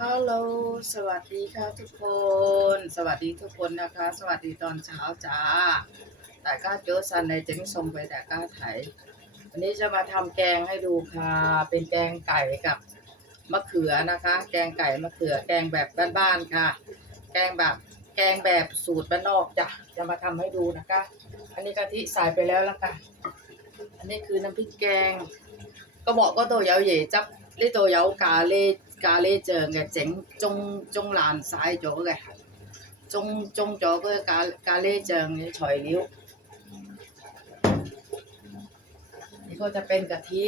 ฮัลโหล สวัสดีค่ะทุกคน สวัสดีทุกคนนะคะ สวัสดีตอนเช้าจ้า แต่ก้าโจซันในเจ๊งทรงไปแต่ก้าไถวันนี้จะมาทำแกงให้ดูค่ะ เป็นแกงไก่กับมะเขือนะคะ แกงไก่มะเขือ แกงแบบบ้านๆค่ะ แกงแบบ แกงแบบสูตรบ้านนอกจ้ะ จะมาทำให้ดูนะคะ อันนี้กะทิใส่ไปแล้วละค่ะ อันนี้คือน้ำพริกแกง ก็บอกก็โตัวเยาเย่จับเรีโตเยากาเล 咖喱酱嘅，整中中烂晒咗嘅，中中咗嗰个咖咖喱酱嘅材料。นี่ก็จะเป็นกะทิ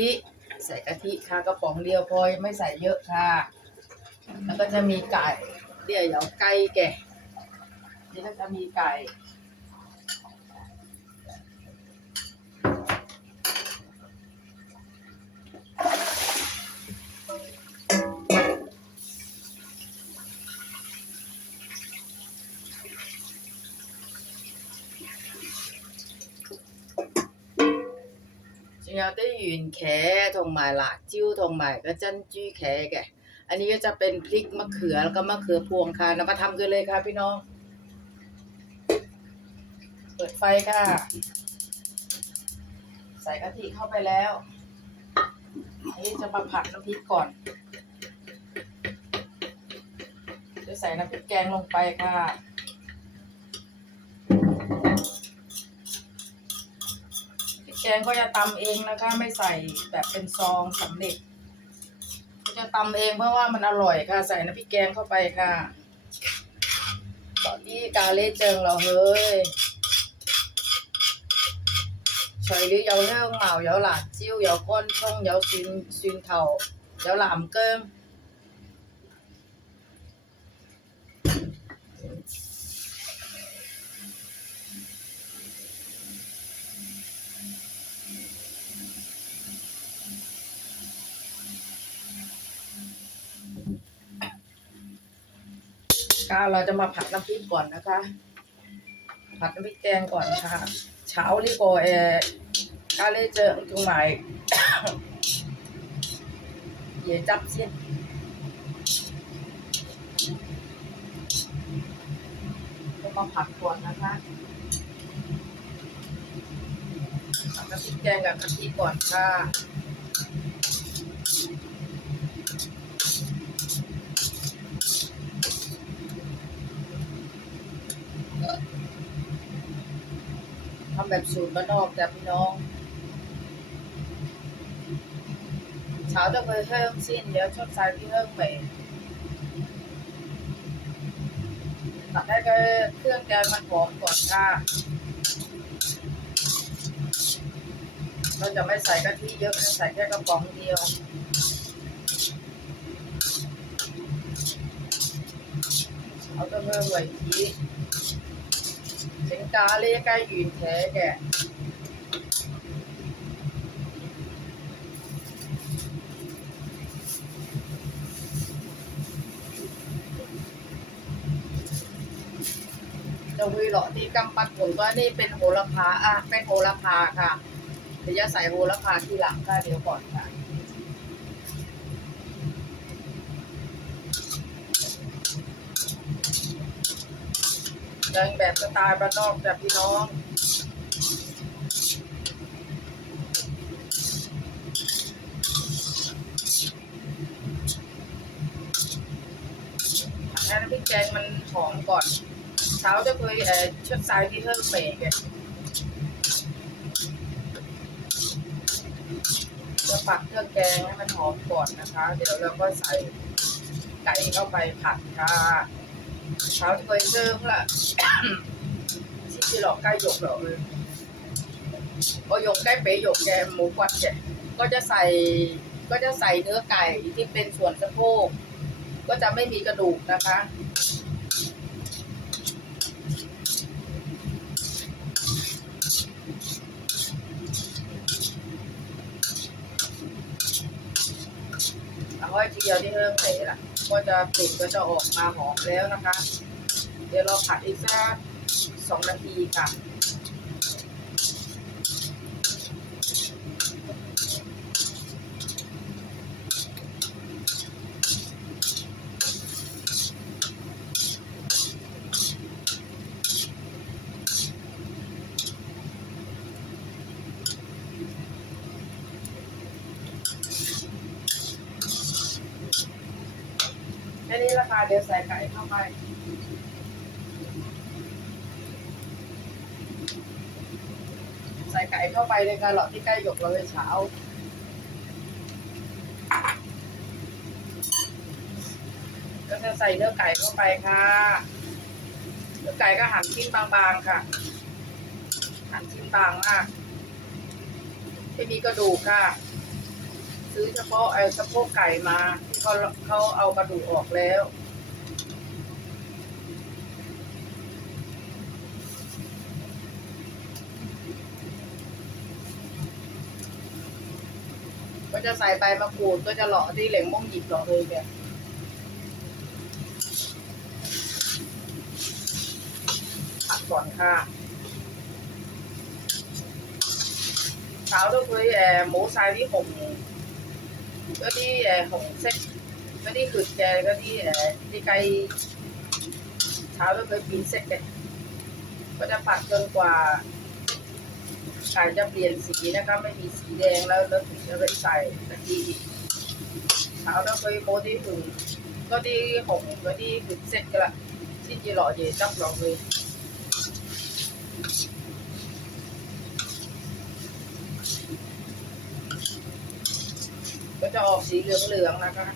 ใส่กะทิค่ะกระป๋องเดียวพอไม่ใส่เยอะค่ะ แล้วก็จะมีไก่เดี๋ยว有鸡嘅นี่ก็จะมีไก่ 仲有啲圆茄同埋辣椒同埋个珍珠茄嘅 อันนี้ก็จะเป็นพริกมะเขือแล้วก็มะเขือพวงค่ะนำมาทำกันเลยค่ะพี่น้อง เปิดไฟค่ะ ใส่กะทิเข้าไปแล้วอันนี้จะมาผัดน้ำพริกก่อนจะใส่น้ำพริกแกงลงไปค่ะ แกงก็จะตำเองนะคะ ไม่ใส่แบบเป็นซองสำเร็จ ก็จะตำเองเพราะว่ามันอร่อยค่ะ ใส่น้ำพริกแกงเข้าไปค่ะตอนนี้กาเลเจิงเราเฮ้ยฉยหรือเยาเรื่องเหมาเยาหลาดจิ้วเยาก้นช่องเยาซินซินเถาเยาหลามเกิ้ม ราจะมาผัดน้ำพริกก่อนนะคะ ผัดน้ำพริกแกงก่อนค่ะเช้าลิโกเออกาเลเจอตรงไหนเย่จับเสียนมาผัดก่อนนะคะผัดน้ำพริกแกงกับกะทิก่อนค่ะ แบบสูตรบ้านนอกจ้ะพี่น้องเช้าจะไปเพิ่มสิ้นเดี๋ยวชดใช้ที่เพิ่มไปตัดได้ก็เครื่องแกงมันหอมก่อนค่ะเราจะไม่ใส่กะทิเยอะจะใส่แค่กระป๋องเดียวเอาจะเพิ่มไว้ที 증가리가 유태嘅จะวีหลอที่กำปั้นผมก็นี่เป็นโหระพาอะเป็นโหรพาค่ะเดี๋ยวใส่โหรพาที่หลังค่ะเดียวก่อนค่ะ แกงแบบสไตล์บ้านนอกจากพี่น้องให้น้ำพริกแกงมันหอมก่อนเช้าจะเคยเอ่อชือกสายที่เพิ่มเปรกจะผัดเครื่องแกงให้มันหอมก่อนนะคะ เดี๋ยวเราก็ใส่ไก่เข้าไปผัดค่ะ เช้าจะเคยเริ่มละที่หลอกใกล้หยกหรอกเลยพอหยกใกล้เป๋หยกแกหมูกวัดแกก็จะใส่ก็จะใส่เนื้อไก่ที่เป็นส่วนสะโพก ก็จะไม่มีกระดูกนะคะ เอาไว้ทีเดียวที่เริ่มเสร็จละ ก็จะกลิ่นก็จะออกมาหอมแล้วนะคะ เดี๋ยวเราผัดอีกสักสองนาทีค่ะ ไแค่นี้ราคาเดี๋ยวใส่ไก่เข้าไป ใส่ไก่เข้าไปในกระหลอดที่ใกล้หยกเลยเช้าก็จะใส่เนื้อไก่เข้าไปค่ะ เนื้อไก่ก็หั่นชิ้นบางๆค่ะ หั่นชิ้นบางมากไม่มีกระดูกค่ะ ซื้อเฉพาะไอ้สะโพกไก่มาที่เขาเขาเอากระดูกออกแล้ว จะใส่ใบมะกรูดก็จะหล่อที่เหล่งม่งหยิบหล่อเลยเนี่ยผัดก่อนค่ะเช้าต้องคุยแอหมูทรายที่ผมก็ที่แอของเส้นก่ที่ขืดแกก็ที่แอที่ไกลเช้าต้องคุยปีนเส้นเนี่ยก็จะปัดจนกว่า ไข่จะเปลี่ยนสีนะคะไม่มีสีแดงแล้วแล้วถึงจะไปใส่กะทิเช้าล้วเคยโบที่ถึงก็ที่ของก็ที่ถึงเสร็จกันละที่จะหล่อเย่จับหล่อเลยก็จะออกสีเหลืองๆนะคะ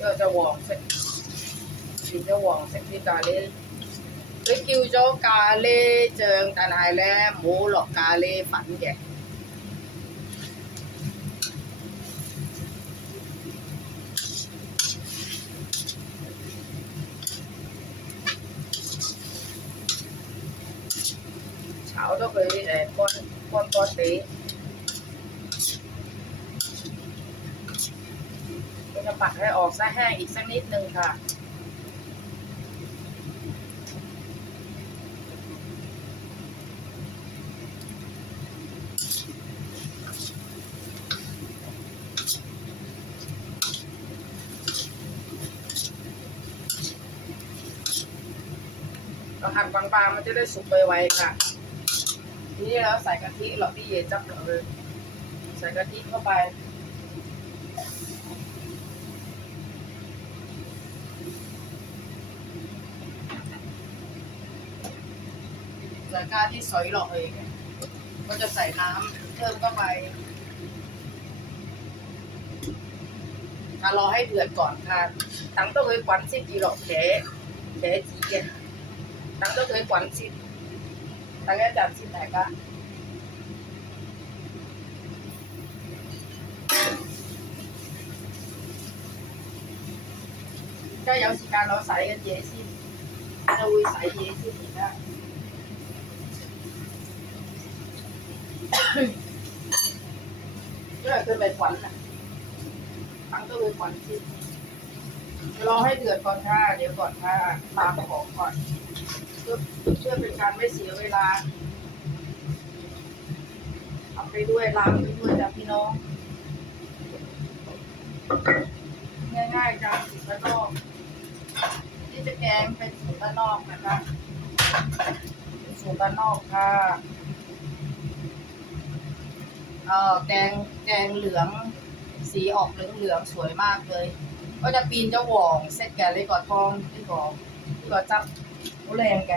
ก็จะหวองเสร็จสีจะวองเสร็จที่ตาเล่ 佢叫咗咖喱酱，但系咧冇落咖喱粉嘅。炒到佢诶干干干地，ก็จะปัดให้ออกซะแห้งอีกสักนิดนึงค่ะ มันจะได้สุกไปไวค่ะทีนี้เราใส่กะทิเราที่เยจับเลยใส่กะทิเข้าไปใส่กาที่สอยหลอกเองก็จะใส่น้ำเพิ่มเข้าไปถ้ารอให้เดือดก่อนค่ะตั้งต้องเลยควันสิจีหลอกแขแขจีเกนตั้งต้องเลย ควันสิตั้งแต่จัดสิไหนก็ 即系有时间我洗嘅嘢先，就会洗嘢先而家。因为佢咪滚啊，等到佢滚先。รอให้เดือดก่อนค่ะ เดี๋ยวก่อนค่ะตามของก่อน เพื่อเพื่อเป็นการไม่เสียเวลาทำไปด้วยล้างไปด้วยจ้ะพี่น้อง ง่ายๆจ้ะสูตรบ้านอกที่จะแกงเป็นสูตรบ้านอกนะคะเป็นสูตรบ้านนอกค่ะเอ่อแกงแกงเหลืองสีออกเหลืองเหลืองๆสวยมากเลย ก็จะปีนเจ้าหว่องเซ็ตแกเลยก่อนทองที่ก่อที่ก่อจับ โอแรงแก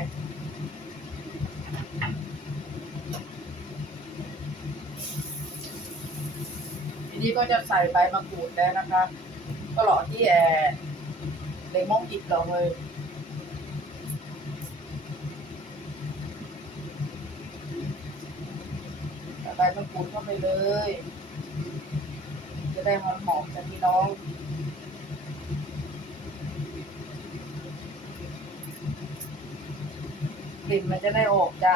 ทีนี้ก็จะใส่ใบมะกรูดแล้วนะคะก็หล่อที่แอร์เลมอนอีกเราเลย ใส่ใบมะกรูดเข้าไปเลย จะได้หอมหอมๆจากพี่น้อง กลิ่นมันจะได้ออกจ้ะ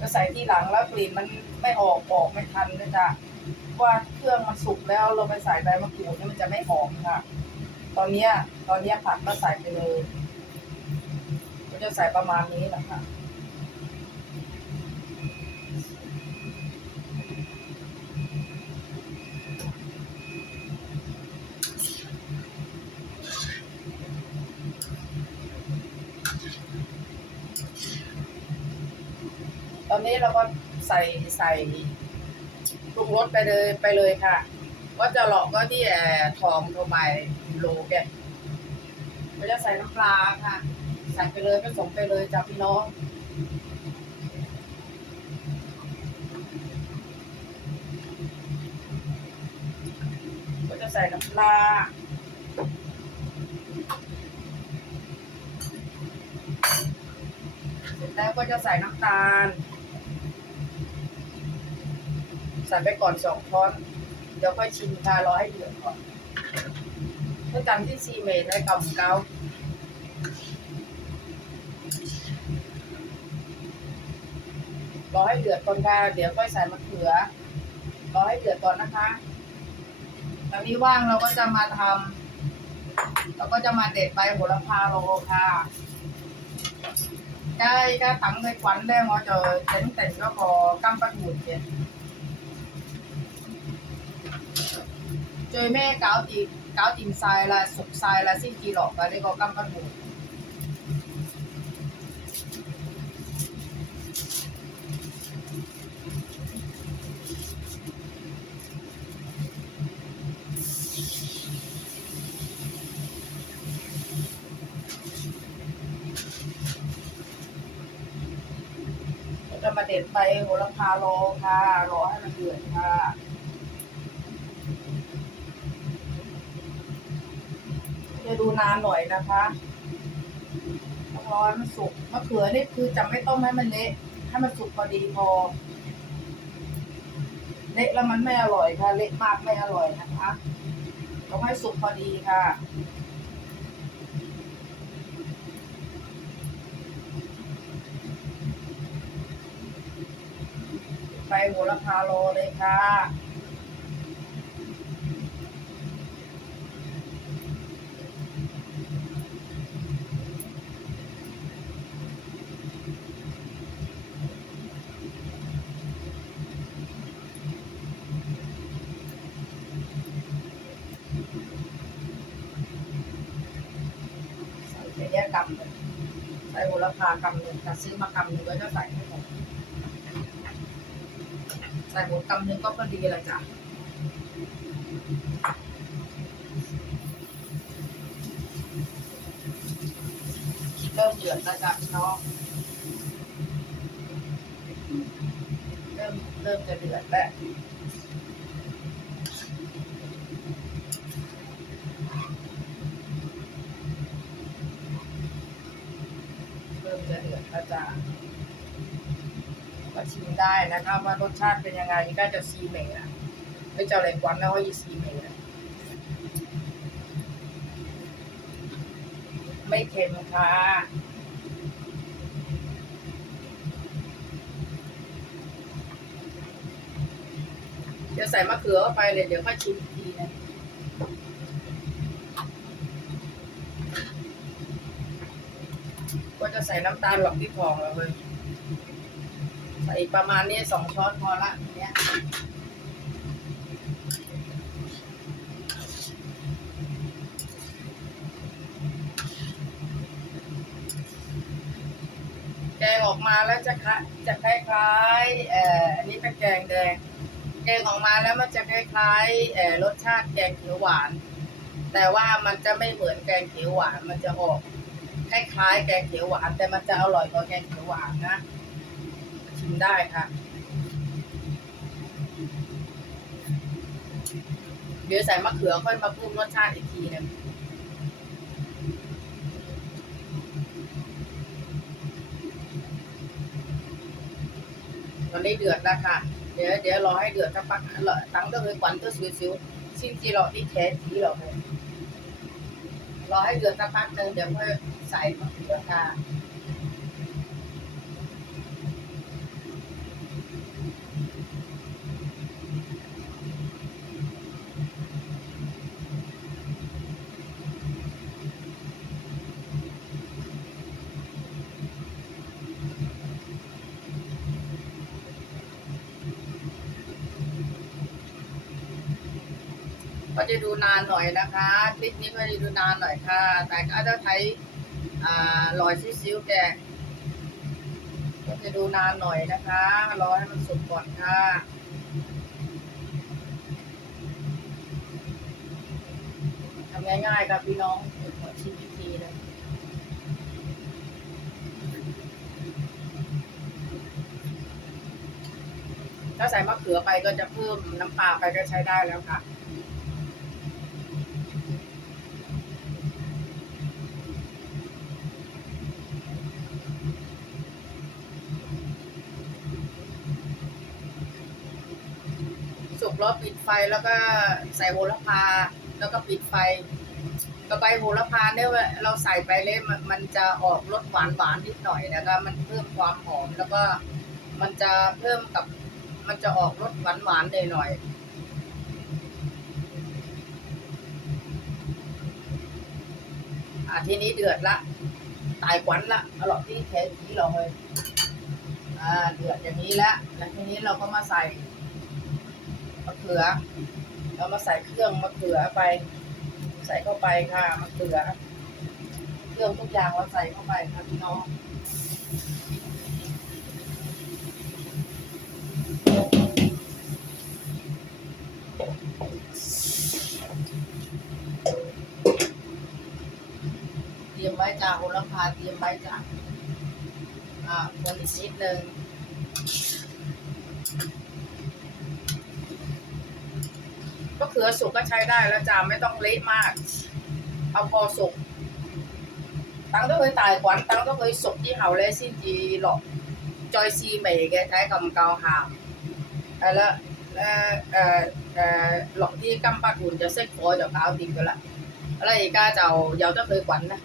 ก็ใส่ที่หลังแล้วกลิ่นมันไม่ออกออกไม่ทันเลยจ้ะว่าเครื่องมันสุกแล้วเราไปใส่ใบมะกรูดเนี่ยมันจะไม่หอมค่ะ ตอนเนี้ยตอนเนี้ยผักก็ใส่ไปเลยก็จะใส่ประมาณนี้แหละค่ะ อนนี้เราก็ใส่ใส่ปรุงรสไปเลยไปเลยค่ะ ก็จะหลอกก็ที่แอทองโทไมโลแกเราจะใส่น้ำปลาค่ะ ใส่ไปเลยผสมไปเลยจ้าพี่น้องก็จะใส่น้ำปลาเสร็จแล้วก็จะใส่น้ำตาล ใส่ไปก่อนสองช้อน เดี๋ยวค่อยชิมค่ะรอให้เดือดก่อนถ้าจำที่ซีเมตรได้กำเก้ารอให้เดือดก่อนค่ะเดี๋ยวค่อยใส่มะเขือรอให้เดือดก่อนนะคะตอนนี้ว่างเราก็จะมาทำเราก็จะมาเด็ดใบโหระพาโรค่ะ cái cái tặng cái quạnh đây mọi trời chỉnh tình có bò căm bắt buồn kìa Chơi mê cáo tìm cáo tìm sai là sụp sai là xin kỳ lọc và đây có cam cân bụng จะมาเด็ดใบโหระพารอค่ะ รอให้มันเดือดค่ะ นานหน่อยนะคะต้องรอให้มันสุกมะเขือนี่คือจะไม่ต้มให้มันเละให้มันสุกพอดีพอเละแล้วมันไม่อร่อยค่ะ เละมากไม่อร่อยนะคะต้องให้สุกพอดีค่ะไปโหระพาโลเลยค่ะ กกำเลยใส่โหระพากำหนึ่งถ้าซื้อมากำหนึ่งไว้ก็ใส่ให้หมดใส่หมดกำหนึ่งก็พอดีเลยจ้ะเริ่มเดือดแล้วจ้ะน้องเริ่มเริ่มจะเดือดแล้วเริ่มจะเดือดแล้วจ้ะก็ชิม ได้นะคะว่ารสชาติเป็นยังไงนี่ก็จะซีเมย์นะไม่เจ้าอะไรกวนแล้วก็ยีซีเมย์นะไม่เค็มค่ะเดี๋ยวใส่มะเขือเข้าไปเลยเดี๋ยวค่อยชิมอีกทีนะก็จะใส่น้ำตาลหลอกที่ทองแล้วเลย ใส่ประมาณนี้สองช้อนพอละเนี้ยแกงออกมาแล้วจะคะจะคล้ายๆเอ่ออันนี้เป็นแกงแดง แกงออกมาแล้วมันจะคล้ายๆเอ่อรสชาติแกงเขียวหวาน แต่ว่ามันจะไม่เหมือนแกงเขียวหวานมันจะออกคล้ายๆแกงเขียวหวานแต่มันจะอร่อยกว่าแกงเขียวหวานนะ ชิมได้ค่ะ เดี๋ยวใส่มะเขือค่อยมาปรุงรสชาติอีกทีนึงตอนนี้เดือดแล้วค่ะ เดี๋ยวเดี๋ยวรอให้เดือดสักพักรอตั้งก็คือควันตัวสิวๆซิ่งที่เราที่แค่ทีเราเลยรอให้เดือดสักพักหนึ่งเดี๋ยวค่อยใส่มะเขือค่ะ นานหน่อยนะคะคลิปนี้ก็จะดูนานหน่อยค่ะ แต่ก็จะใช้อ่าลอยซิ้วๆแกก็จะดูนานหน่อยนะคะรอให้มันสุกก่อนค่ะทำง่ายๆครับพี่น้องขอชิมอีกทีเลยถ้าใส่มะเขือไปก็จะเพิ่มน้ำปลาไปก็ใช้ได้แล้วค่ะ กล้วปิดไฟแล้วก็ใส่โหระพา แล้วก็ปิดไฟกระใบโหระพาเนี่ยเราใส่ไปเลยมันมันจะออกรสหวานหวานนิดหน่อยนะคะมันเพิ่มความหอมแล้วก็มันจะเพิ่มกับมันจะออกรสหวานหวานหน่อยอะทีนี้เดือดละตายกวันละอร่อยที่แท้ที่เราเลยอ่าเดือดอย่างนี้แล้วแล้วทีนี้เราก็มาใส่ มะเขือ เรามาใส่เครื่องมะเขือไป ใส่เข้าไปค่ะมะเขือ เครื่องทุกอย่างเราใส่เข้าไปค่ะพี่น้องเตรียมไว้จ้าโหระพาเตรียมไว้จ้าอ่าคนอีกนิดนึงะเขือสุกก็ใช้ได้แล้วจ้าไม่ต้องเละมาก เอาพอสุกตังต้องเคยตายขวัญตังต้องเคยสุกที่เห่าเลยสิ้นจีหรอกจอยซีเมย์แกใช้คำเกาหามแล้วหลอกที่กัมปากุนจะเซ็กโฟยเดี๋ยวเกาติดกันละอะไรอีกก็จะเยาวต้องเคยขวัญนะ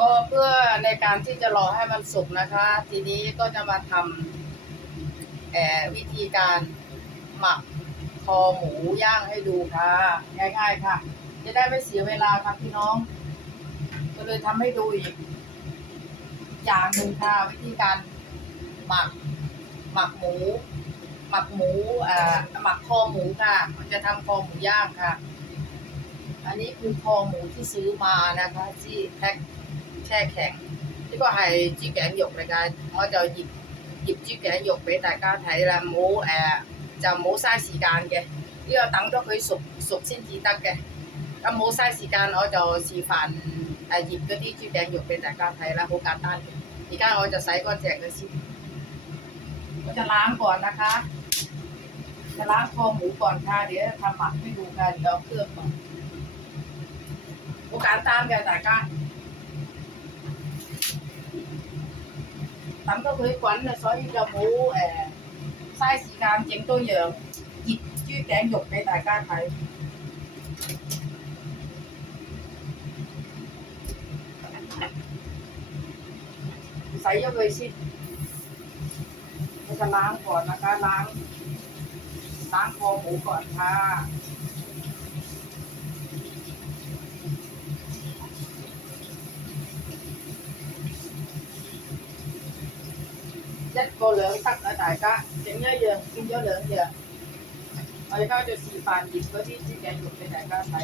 ก็เพื่อในการที่จะรอให้มันสุกนะคะ ทีนี้ก็จะมาทำเอ่อวิธีการหมักคอหมูย่างให้ดูค่ะ ง่ายๆค่ะ จะได้ไม่เสียเวลาครับพี่น้อง ก็เลยทำให้ดูอีก อย่างหนึ่งค่ะวิธีการหมักหมักหมู หมักหมูอ่าหมักคอหมูค่ะมันจะทำคอหมูย่างค่ะ อันนี้คือคอหมูที่ซื้อมานะคะ ที่แพ็ค แช่แข็ง呢个系猪颈肉嚟㗎，我就腌腌猪颈肉俾大家睇啦，唔好诶就唔好嘥时间嘅，呢、个等咗佢熟熟先至得嘅。咁冇嘥时间，我就示范诶腌嗰啲猪颈肉俾大家睇啦，好简单嘅。 อีกก้างเราจะใส่ก้อนแจกเลยสิก็จะล้างก่อนนะคะ จะล้างคอหมูก่อนค่ะ เดี๋ยวจะทำหมักให้ดูค่ะเดี๋ยวเอาเครื่องก่อนโอกาสต ามแกแต่ก้าตำก็เคย quấn là xóa đi cho bố à, sai xì cam chém tôi giờ dịp chứ kẻ dục để đại ca thấy ใส่เยอะเลยสิเราจะล้างก่อนนะคะล้าง ล้างคอหมูก่อนค่ะยั ด cô lớn tắt ở tại cá chỉnh nhớ giờ kim nhớ lớn giờ ở đây ก็จะสีปานหยิบก็ที่ที่แกงหยุดไปแต่ก็ใช้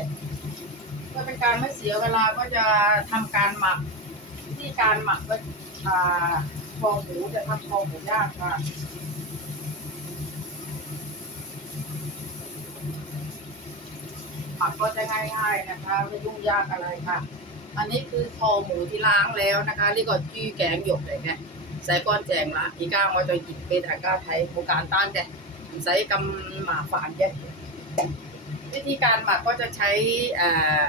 เพื่อเป็นการไม่เสียเวลาก็จะทำการหมักวิธีการหมักก็อ่าคอหมูจะทำคอหมูย่างค่ะหมักก็จะง่ายๆนะคะไม่ยุ่งยากอะไรค่ะ อันนี้คือคอหมูที่ล้างแล้วนะคะเรียกว่าจี้แกงหยกเลยเนี่ย ใส่ก้อนแจงละอีก้างว่าจะหยิบเป็นอาก้ายโครงการต้านแกใส่กำหมาฝานแกวิธีการหมักก็จะใช้อ่า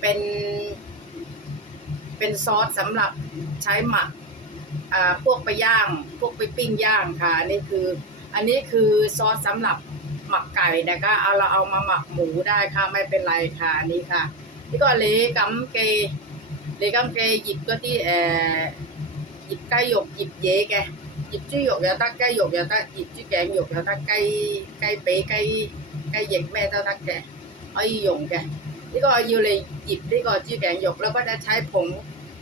เป็น เป็นซอสสำหรับใช้หมักอ่าพวกไปย่าง พวกไปปิ้งย่างค่ะอันนี่คือ อันนี้คือซอสสำหรับหมักไก่นะคะเอาเราเอามาหมักหมูได้ค่ะไม่เป็นไรค่ะอันนี้ค่ะนี่ก็เลกัมเกเลกัมเกหยิบก็ที่เออหยิบไก่หยกหยิบเย่แกหยิบชื่อ หยกอย่าตักไก่หยกอย่าตักหยิบชื่อแกงหยกอย่าตักไก่ไก่เป๋ไก่ไก่เหย็กแม่เต้าตักแกเอาอีหยงแกนี่ก็เอาอยู่เลยหยิบนี่ก็ชื่อแกงหยกแล้วก็จะใช้ผง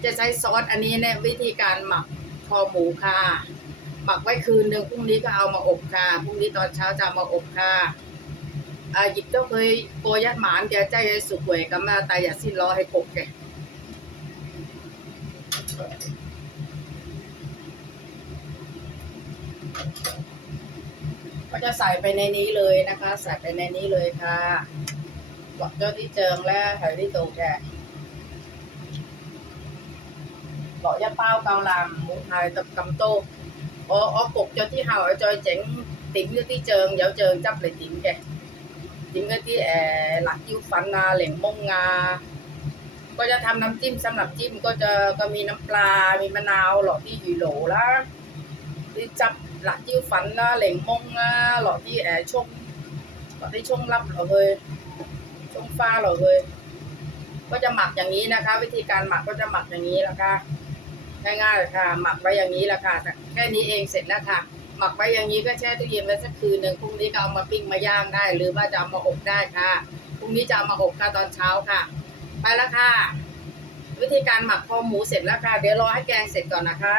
จะใช้ซอสอันนี้เนี่ยวิธีการหมักคอหมูค่ะ หมักไว้คืนหนึ่งพรุ่งนี้ก็เอามาอบค่ะพรุ่งนี้ตอนเช้าจะมาอบค่ะอ่าหยิบเจ้าเคยโกยัดหมานแกใจสุกหวยกับมาตายอย่าสิ้นล้อให้กบแก ก็จะใส่ไปในนี้เลยนะคะ ใส่ไปในนี้เลยค่ะบอกเจ้าที่เจิงแล้วแถวที่โตแกบอกยาเป้าเกาลามหมูไทยกับกำโตอ๋ออ๋อกบเจ้าที่เห่าจอยเจ๋งติ๋มเจ้าที่เจิงเดี๋ยวเจิงจับเลยติ๋มแกจิ้มก็ที่แอหลักยิ้วฟันนาเหล่งมงงาก็จะทำน้ำจิ้มสำหรับจิ้มก็จะก็มีน้ำปลา มีมะนาวหลอดที่อยู่โหลละที่จับ หลักยิ้วฟันนาเหล่งมงงาหลอดที่แอร์ชงหลอดที่ชงรับเราเลงฟ้าเราเลยก็จะหมักอย่างนี้นะคะ วิธีการหมักก็จะหมักอย่างนี้ละค่ะง่ายๆเลยค่ะ หมักไว้อย่างนี้ละค่ะแค่นี้เองเสร็จแล้วค่ะหมักไว้อย่างนี้ก็แช่ตู้เย็นไว้สักคืนหนึ่งพรุ่งนี้ก็เอามาปิ้งมาย่างได้ หรือว่าจะเอามาอบได้ค่ะพรุ่งนี้จะเอามาอบค่ะตอนเช้าค่ะ ไปแล้วค่ะ วิธีการหมักคอหมูเสร็จแล้วค่ะ เดี๋ยวรอให้แกงเสร็จก่อนนะคะ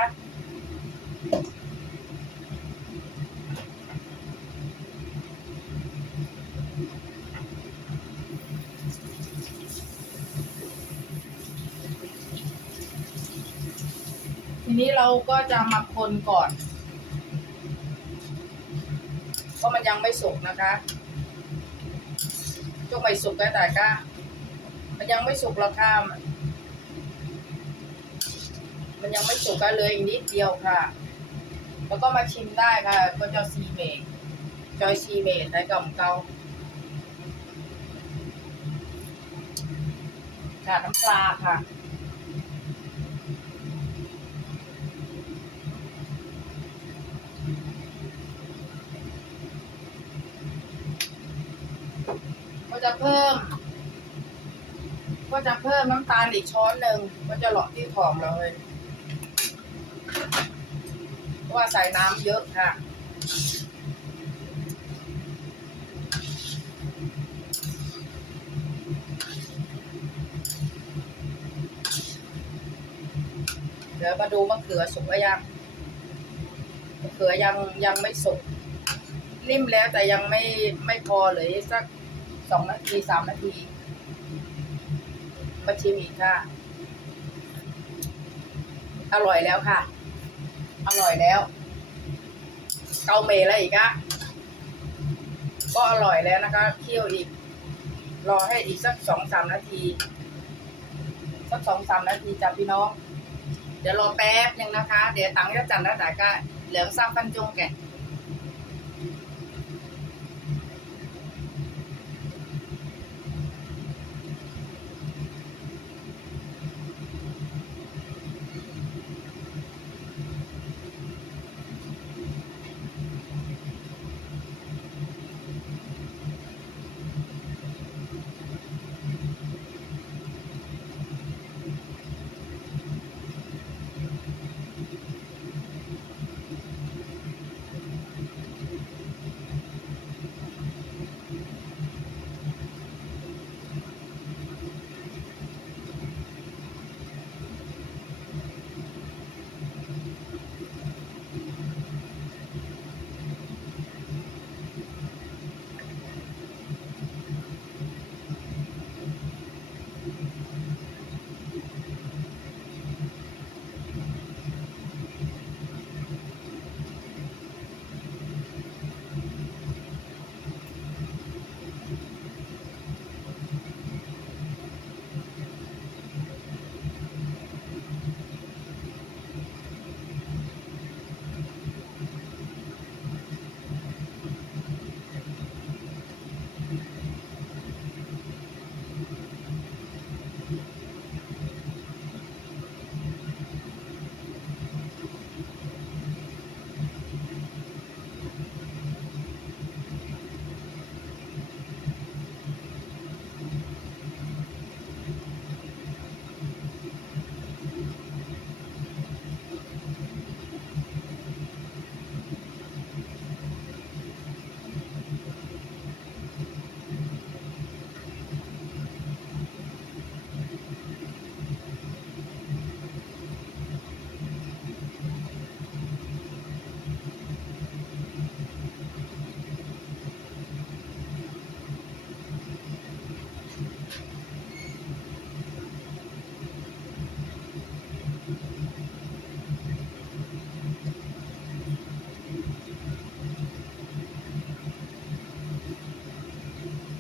นี้เราก็จะมาคนก่อนเพราะมันยังไม่สุกนะคะจงไม่สุกก็แต่ก็มันยังไม่สุกหรอกค่ะมันยังไม่สุกก็เลยอีกนิดเดียวค่ะ แล้วก็มาชิมได้ค่ะก็จะซีเมดจอยซีเมดได้กับเกาค่ะน้ำปลาค่ะ จะเพิ่ม ก็จะเพิ่มน้ำตาลอีกช้อนหนึ่งก็จะหลอกที่ของเราเลยเพราะว่าใส่น้ำเยอะค่ะเดี๋ยวมาดูมะเขือสุกหรือยัง มะเขือยังยังไม่สุก นิ่มแล้วแต่ยังไม่ไม่พอเลยสัก สองนาทีสามนาทีมาชิมอีกค่ะ อร่อยแล้วค่ะ อร่อยแล้ว เกาเมแล้วอีกอะก็อร่อยแล้วนะคะ เคี่ยวอีก รอให้อีกสักสองสามนาที สักสองสามนาทีจ้ะพี่น้อง เดี๋ยวรอแป๊บหนึ่งนะคะ เดี๋ยวตังจะจันแล้วแต่ก็เหลืองซ้ำปันจงแก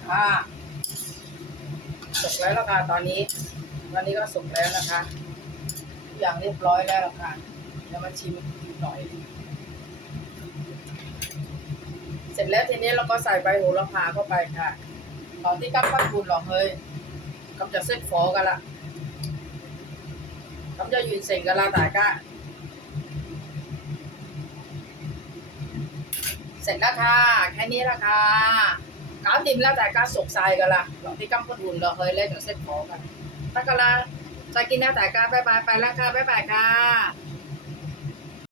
ค่ะสุกแล้วล่ะค่ะตอนนี้ตอนนี้ก็สุกแล้วนะคะทุกอย่างเรียบร้อยแล้วล่ะค่ะเดี๋ยวมาชิมหน่อย เสร็จแล้วทีนี้เราก็ใส่ใบโหระพาเข้าไปค่ะตอนที่กั๊บพัดบุญหรอกเฮ้ยกั๊บจะเซ็ตฟอกันละกั๊บจะยืนเซ็งกันละแต่ก็เสร็จแล้วค่ะ แค่นี้ละค่ะ ก้าวติมแล้วแต่ก็สุกใส่กันละตอนที่กั๊บพัดบุญเราเฮ้ยเล่